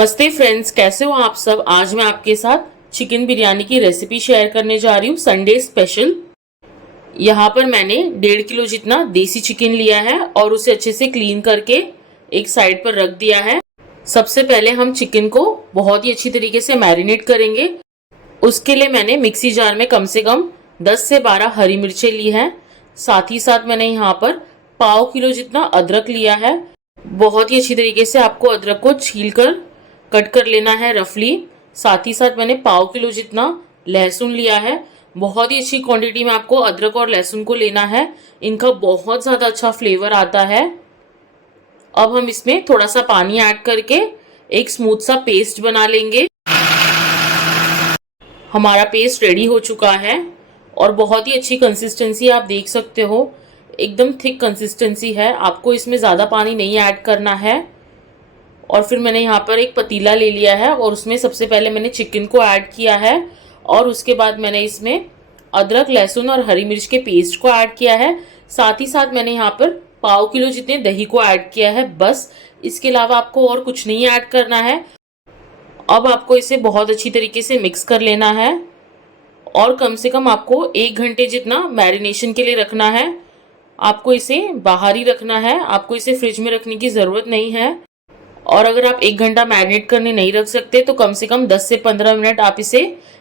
नमस्ते फ्रेंड्स, कैसे हो आप सब। आज मैं आपके साथ चिकन बिरयानी की रेसिपी शेयर करने जा रही हूँ, संडे स्पेशल। यहाँ पर मैंने 1.5 किलो जितना देसी चिकन लिया है और उसे अच्छे से क्लीन करके एक साइड पर रख दिया है। सबसे पहले हम चिकन को बहुत ही अच्छी तरीके से मैरिनेट करेंगे। उसके लिए मैंने मिक्सी जार में कम से कम 10 से 12 हरी मिर्चें ली हैं। साथ ही साथ मैंने यहाँ पर पाव किलो जितना अदरक लिया है। बहुत ही अच्छी तरीके से आपको अदरक को छील कर कट कर लेना है रफली। साथ ही साथ मैंने पाव किलो जितना लहसुन लिया है। बहुत ही अच्छी क्वांटिटी में आपको अदरक और लहसुन को लेना है, इनका बहुत ज़्यादा अच्छा फ्लेवर आता है। अब हम इसमें थोड़ा सा पानी ऐड करके एक स्मूथ सा पेस्ट बना लेंगे। हमारा पेस्ट रेडी हो चुका है और बहुत ही अच्छी कंसिस्टेंसी आप देख सकते हो, एकदम थिक कंसिस्टेंसी है। आपको इसमें ज़्यादा पानी नहीं ऐड करना है। और फिर मैंने यहाँ पर एक पतीला ले लिया है और उसमें सबसे पहले मैंने चिकन को ऐड किया है और उसके बाद मैंने इसमें अदरक, लहसुन और हरी मिर्च के पेस्ट को ऐड किया है। साथ ही साथ मैंने यहाँ पर पाव किलो जितने दही को ऐड किया है, बस। इसके अलावा आपको और कुछ नहीं ऐड करना है। अब आपको इसे बहुत अच्छी तरीके से मिक्स कर लेना है और कम से कम आपको 1 घंटे जितना मैरिनेशन के लिए रखना है। आपको इसे बाहर ही रखना है, आपको इसे फ्रिज में रखने की ज़रूरत नहीं है। और अगर आप 1 घंटा मैरिनेट करने नहीं रख सकते तो कम से कम 10 से 15 मिनट आप इसे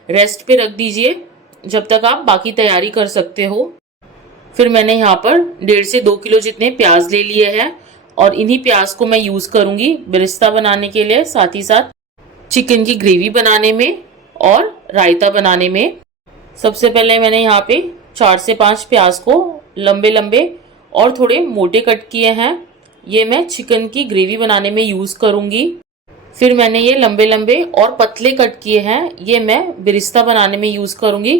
रेस्ट पे रख दीजिए, जब तक आप बाकी तैयारी कर सकते हो। फिर मैंने यहाँ पर 1.5 से 2 किलो जितने प्याज ले लिए हैं और इन्हीं प्याज को मैं यूज़ करूँगी बिरिस्ता बनाने के लिए, साथ ही साथ चिकन की ग्रेवी बनाने में और रायता बनाने में। सबसे पहले मैंने यहाँ पे 4 से 5 प्याज को लंबे लंबे और थोड़े मोटे कट किए हैं। ये मैं चिकन की ग्रेवी बनाने में यूज़ करूँगी। फिर मैंने ये लंबे लंबे और पतले कट किए हैं, ये मैं बिरिस्ता बनाने में यूज़ करूँगी।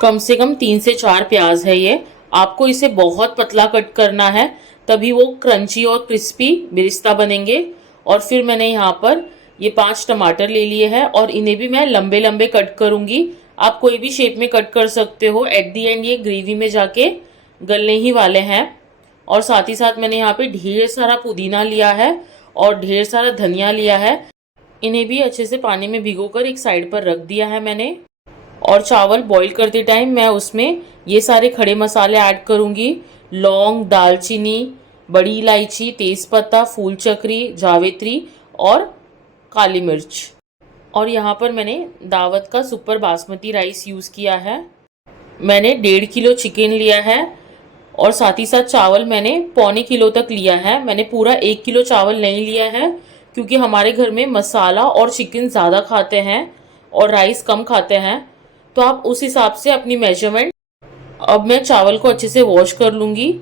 कम से कम 3 से 4 प्याज है ये। आपको इसे बहुत पतला कट करना है, तभी वो क्रंची और क्रिस्पी बिरिस्ता बनेंगे। और फिर मैंने यहाँ पर ये 5 टमाटर ले लिए हैं और इन्हें भी मैं लंबे लंबे कट करूँगी। आप कोई भी शेप में कट कर सकते हो, एट दी एंड ये ग्रेवी में जाके गलने ही वाले हैं। और साथ ही साथ मैंने यहाँ पे ढेर सारा पुदीना लिया है और ढेर सारा धनिया लिया है। इन्हें भी अच्छे से पानी में भिगोकर एक साइड पर रख दिया है मैंने। और चावल बॉईल करते टाइम मैं उसमें ये सारे खड़े मसाले ऐड करूँगी। लौंग, दालचीनी, बड़ी इलायची, तेज़पत्ता, फूल चक्री, जावित्री और काली मिर्च। और यहाँ पर मैंने दावत का सुपर बासमती राइस यूज़ किया है। मैंने 1.5 किलो चिकन लिया है और साथ ही साथ चावल मैंने 1.25 किलो तक लिया है। मैंने पूरा 1 किलो चावल नहीं लिया है क्योंकि हमारे घर में मसाला और चिकन ज़्यादा खाते हैं और राइस कम खाते हैं, तो आप उस हिसाब से अपनी मेजरमेंट। अब मैं चावल को अच्छे से वॉश कर लूँगी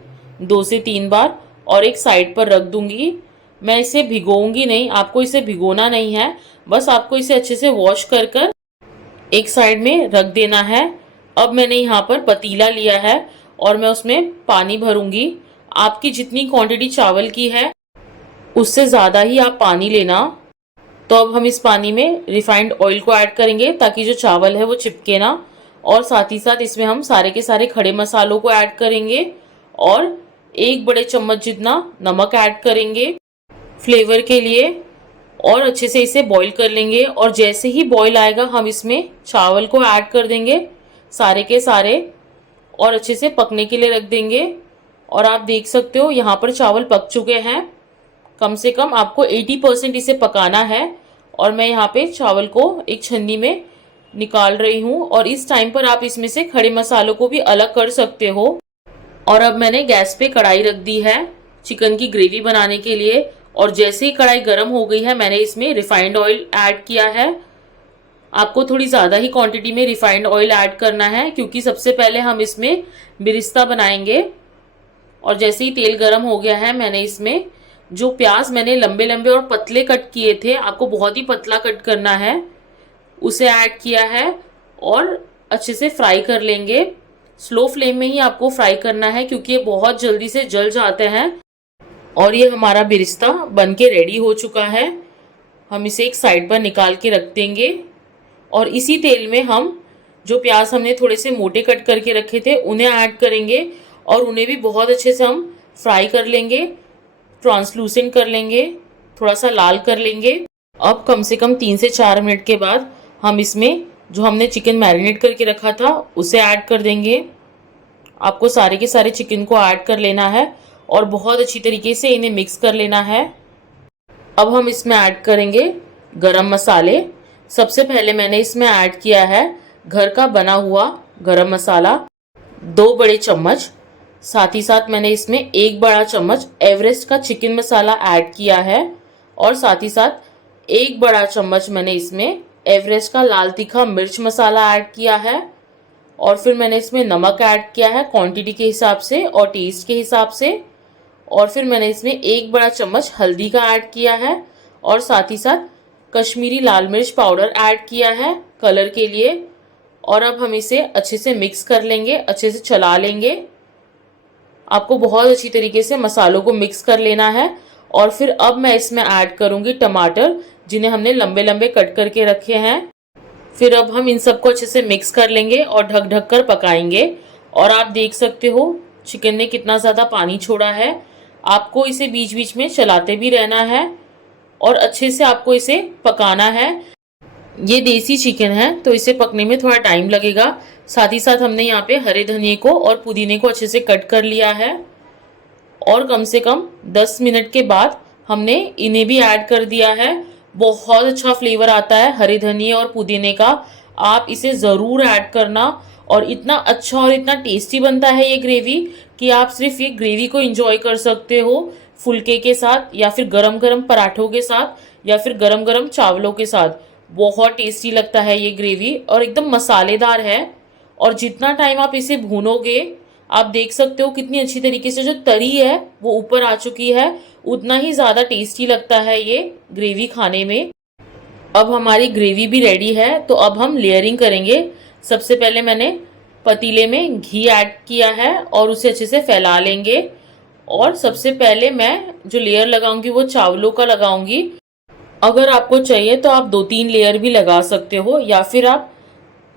2 से 3 बार और एक साइड पर रख दूँगी। मैं इसे भिगोऊँगी नहीं, आपको इसे भिगोना नहीं है, बस आपको इसे अच्छे से वॉश कर कर एक साइड में रख देना है। अब मैंने यहाँ पर पतीला लिया है और मैं उसमें पानी भरूंगी। आपकी जितनी क्वांटिटी चावल की है उससे ज़्यादा ही आप पानी लेना। तो अब हम इस पानी में रिफाइंड ऑयल को ऐड करेंगे ताकि जो चावल है वो चिपके ना। और साथ ही साथ इसमें हम सारे के सारे खड़े मसालों को ऐड करेंगे और 1 बड़े चम्मच जितना नमक ऐड करेंगे फ्लेवर के लिए और अच्छे से इसे बॉईल कर लेंगे। और जैसे ही बॉईल आएगा हम इसमें चावल को ऐड कर देंगे सारे के सारे और अच्छे से पकने के लिए रख देंगे। और आप देख सकते हो यहाँ पर चावल पक चुके हैं। कम से कम आपको 80% इसे पकाना है। और मैं यहाँ पे चावल को एक छन्नी में निकाल रही हूँ और इस टाइम पर आप इसमें से खड़े मसालों को भी अलग कर सकते हो। और अब मैंने गैस पे कढ़ाई रख दी है चिकन की ग्रेवी बनाने के लिए और जैसे ही कढ़ाई गर्म हो गई है मैंने इसमें रिफाइंड ऑयल ऐड किया है। आपको थोड़ी ज़्यादा ही क्वांटिटी में रिफाइंड ऑयल ऐड करना है क्योंकि सबसे पहले हम इसमें बिरिस्ता बनाएंगे। और जैसे ही तेल गर्म हो गया है मैंने इसमें जो प्याज मैंने लंबे लंबे और पतले कट किए थे, आपको बहुत ही पतला कट करना है, उसे ऐड किया है और अच्छे से फ्राई कर लेंगे। स्लो फ्लेम में ही आपको फ्राई करना है क्योंकि ये बहुत जल्दी से जल जाते हैं। और ये हमारा बिरिस्ता बन के रेडी हो चुका है। हम इसे एक साइड पर निकाल के रख देंगे और इसी तेल में हम जो प्याज हमने थोड़े से मोटे कट करके रखे थे उन्हें ऐड करेंगे और उन्हें भी बहुत अच्छे से हम फ्राई कर लेंगे, ट्रांसलूसेंट कर लेंगे, थोड़ा सा लाल कर लेंगे। अब कम से कम 3 से 4 मिनट के बाद हम इसमें जो हमने चिकन मैरिनेट करके रखा था उसे ऐड कर देंगे। आपको सारे के सारे चिकन को ऐड कर लेना है और बहुत अच्छी तरीके से इन्हें मिक्स कर लेना है। अब हम इसमें ऐड करेंगे गरम मसाले। सबसे पहले मैंने इसमें ऐड किया है घर का बना हुआ गरम मसाला 2 बड़े चम्मच। साथ ही साथ मैंने इसमें 1 बड़ा चम्मच एवरेस्ट का चिकन मसाला ऐड किया है और साथ ही साथ 1 बड़ा चम्मच मैंने इसमें एवरेस्ट का लाल तीखा मिर्च मसाला ऐड किया है। और फिर मैंने इसमें नमक ऐड किया है क्वांटिटी के हिसाब से और टेस्ट के हिसाब से। और फिर मैंने इसमें 1 बड़ा चम्मच हल्दी का ऐड किया है और साथ ही साथ कश्मीरी लाल मिर्च पाउडर ऐड किया है कलर के लिए। और अब हम इसे अच्छे से मिक्स कर लेंगे, अच्छे से चला लेंगे। आपको बहुत अच्छी तरीके से मसालों को मिक्स कर लेना है। और फिर अब मैं इसमें ऐड करूँगी टमाटर, जिन्हें हमने लंबे लंबे कट करके रखे हैं। फिर अब हम इन सबको अच्छे से मिक्स कर लेंगे और ढक ढक कर पकाएंगे। और आप देख सकते हो चिकन ने कितना ज़्यादा पानी छोड़ा है। आपको इसे बीच बीच में चलाते भी रहना है और अच्छे से आपको इसे पकाना है। ये देसी चिकन है तो इसे पकने में थोड़ा टाइम लगेगा। साथ ही साथ हमने यहाँ पे हरे धनिए को और पुदीने को अच्छे से कट कर लिया है और कम से कम 10 मिनट के बाद हमने इन्हें भी ऐड कर दिया है। बहुत अच्छा फ्लेवर आता है हरे धनिए और पुदीने का। आप इसे ज़रूर ऐड करना और इतना अच्छा और इतना टेस्टी बनता है ये ग्रेवी कि आप सिर्फ ये ग्रेवी को एंजॉय कर सकते हो फुल्के के साथ या फिर गरम गरम पराठों के साथ या फिर गरम गरम चावलों के साथ। बहुत टेस्टी लगता है ये ग्रेवी और एकदम मसालेदार है। और जितना टाइम आप इसे भूनोगे आप देख सकते हो कितनी अच्छी तरीके से जो तरी है वो ऊपर आ चुकी है, उतना ही ज़्यादा टेस्टी लगता है ये ग्रेवी खाने में। अब हमारी ग्रेवी भी रेडी है तो अब हम लेयरिंग करेंगे। सबसे पहले मैंने पतीले में घी ऐड किया है और उसे अच्छे से फैला लेंगे। और सबसे पहले मैं जो लेयर लगाऊंगी वो चावलों का लगाऊंगी। अगर आपको चाहिए तो आप 2-3 लेयर भी लगा सकते हो या फिर आप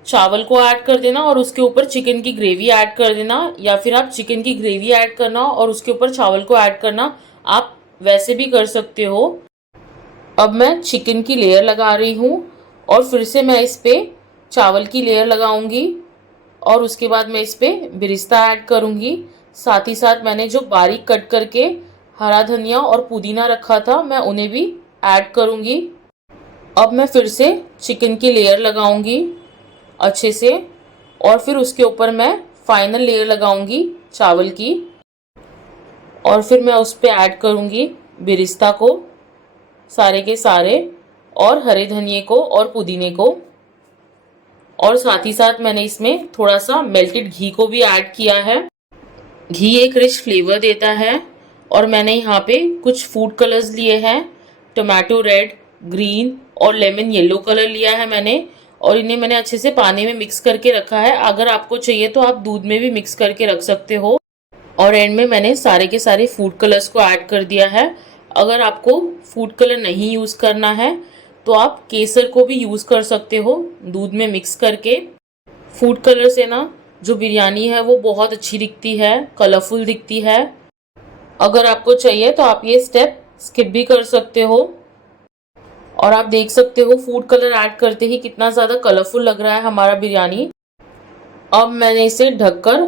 चावल को ऐड कर देना और उसके ऊपर चिकन की ग्रेवी ऐड कर देना, या फिर आप चिकन की ग्रेवी ऐड करना और उसके ऊपर चावल को ऐड करना, आप वैसे भी कर सकते हो। अब मैं चिकन की लेयर लगा रही हूँ और फिर से मैं इस पर चावल की लेयर लगाऊंगी और उसके बाद मैं इस पर बिरिस्ता ऐड करूँगी। साथ ही साथ मैंने जो बारीक कट करके हरा धनिया और पुदीना रखा था मैं उन्हें भी ऐड करूँगी। अब मैं फिर से चिकन की लेयर लगाऊंगी अच्छे से और फिर उसके ऊपर मैं फाइनल लेयर लगाऊंगी चावल की और फिर मैं उस पर ऐड करूंगी बिरिस्ता को सारे के सारे और हरे धनिए को और पुदीने को। और साथ ही साथ मैंने इसमें थोड़ा सा मेल्टेड घी को भी ऐड किया है। घी एक रिच फ्लेवर देता है। और मैंने यहाँ पे कुछ फूड कलर्स लिए हैं, टोमेटो रेड, ग्रीन और लेमन येलो कलर लिया है मैंने और इन्हें मैंने अच्छे से पानी में मिक्स करके रखा है। अगर आपको चाहिए तो आप दूध में भी मिक्स करके रख सकते हो। और एंड में मैंने सारे के सारे फूड कलर्स को ऐड कर दिया है। अगर आपको फूड कलर नहीं यूज़ करना है तो आप केसर को भी यूज़ कर सकते हो दूध में मिक्स करके। फूड कलर से ना जो बिरयानी है वो बहुत अच्छी दिखती है, कलरफुल दिखती है। अगर आपको चाहिए तो आप ये स्टेप स्किप भी कर सकते हो। और आप देख सकते हो फूड कलर ऐड करते ही कितना ज़्यादा कलरफुल लग रहा है हमारा बिरयानी। अब मैंने इसे ढककर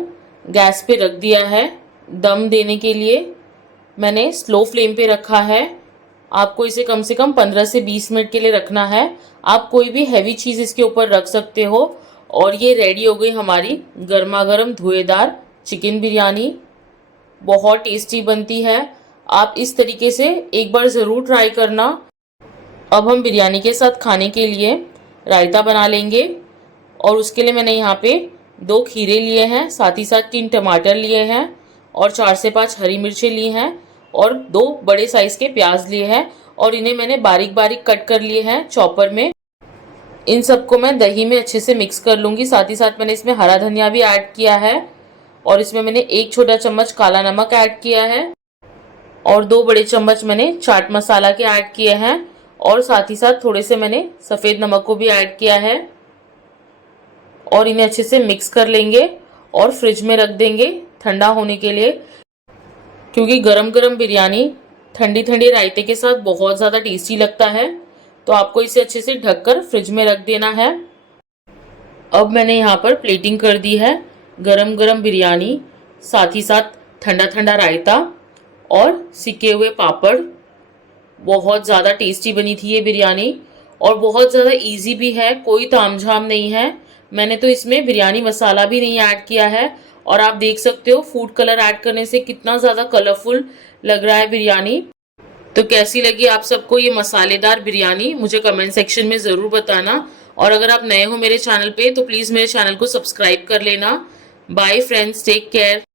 गैस पे रख दिया है दम देने के लिए। मैंने स्लो फ्लेम पे रखा है। आपको इसे कम से कम 15 से 20 मिनट के लिए रखना है। आप कोई भी हैवी चीज़ इसके ऊपर रख सकते हो। और ये रेडी हो गई हमारी गर्मा गर्म धुएदार चिकन बिरयानी। बहुत टेस्टी बनती है। आप इस तरीके से एक बार ज़रूर ट्राई करना। अब हम बिरयानी के साथ खाने के लिए रायता बना लेंगे और उसके लिए मैंने यहाँ पे 2 खीरे लिए हैं, साथ ही साथ 3 टमाटर लिए हैं और 4 से 5 हरी मिर्चें ली हैं और 2 बड़े साइज़ के प्याज लिए हैं और इन्हें मैंने बारीक बारीक कट कर लिए हैं चॉपर में। इन सबको मैं दही में अच्छे से मिक्स कर लूँगी। साथ ही साथ मैंने इसमें हरा धनिया भी ऐड किया है और इसमें मैंने 1 छोटा चम्मच काला नमक ऐड किया है और 2 बड़े चम्मच मैंने चाट मसाला के ऐड किए हैं और साथ ही साथ थोड़े से मैंने सफ़ेद नमक को भी ऐड किया है। और इन्हें अच्छे से मिक्स कर लेंगे और फ्रिज में रख देंगे ठंडा होने के लिए, क्योंकि गरम गरम बिरयानी ठंडी ठंडी रायते के साथ बहुत ज़्यादा टेस्टी लगता है। तो आपको इसे अच्छे से ढककर फ्रिज में रख देना है। अब मैंने यहाँ पर प्लेटिंग कर दी है, गरम गरम बिरयानी, साथ ही साथ ठंडा ठंडा रायता और सिके हुए पापड़। बहुत ज़्यादा टेस्टी बनी थी ये बिरयानी और बहुत ज़्यादा इजी भी है, कोई तामझाम नहीं है। मैंने तो इसमें बिरयानी मसाला भी नहीं ऐड किया है और आप देख सकते हो फूड कलर ऐड करने से कितना ज़्यादा कलरफुल लग रहा है बिरयानी। तो कैसी लगी आप सबको ये मसालेदार बिरयानी, मुझे कमेंट सेक्शन में ज़रूर बताना। और अगर आप नए हो मेरे चैनल पे तो प्लीज़ मेरे चैनल को सब्सक्राइब कर लेना। Bye friends, take care.